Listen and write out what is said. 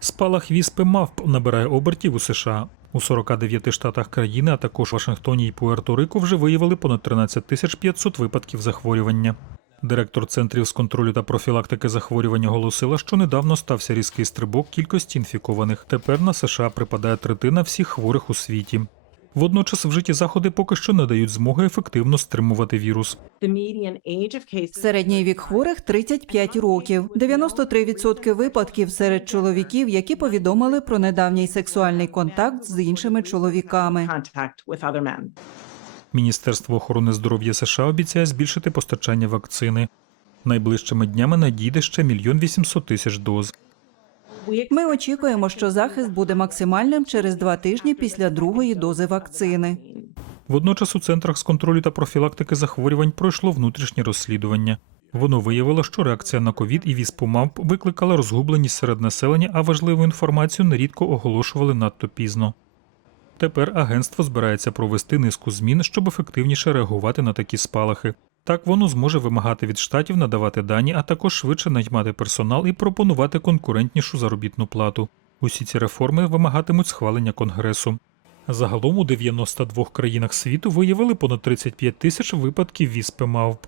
Спалах віспи мавп набирає обертів у США. У 49 штатах країни, а також Вашингтоні і Пуерто-Рико вже виявили понад 13 тисяч 500 випадків захворювання. Директор центрів з контролю та профілактики захворювань оголосила, що недавно стався різкий стрибок кількості інфікованих. Тепер на США припадає третина всіх хворих у світі. Водночас вжиті заходи поки що не дають змоги ефективно стримувати вірус. Середній вік хворих 35 років. 93% випадків серед чоловіків, які повідомили про недавній сексуальний контакт з іншими чоловіками. Міністерство охорони здоров'я США обіцяє збільшити постачання вакцини. Найближчими днями надійде ще мільйон вісімсот тисяч доз. Ми очікуємо, що захист буде максимальним через два тижні після другої дози вакцини. Водночас у центрах з контролю та профілактики захворювань пройшло внутрішнє розслідування. Воно виявило, що реакція на ковід і віспу мавп викликала розгубленість серед населення, а важливу інформацію нерідко оголошували надто пізно. Тепер агентство збирається провести низку змін, щоб ефективніше реагувати на такі спалахи. Так воно зможе вимагати від штатів надавати дані, а також швидше наймати персонал і пропонувати конкурентнішу заробітну плату. Усі ці реформи вимагатимуть схвалення конгресу. Загалом у 92 країнах світу виявили понад 35 тисяч випадків віспи мавп.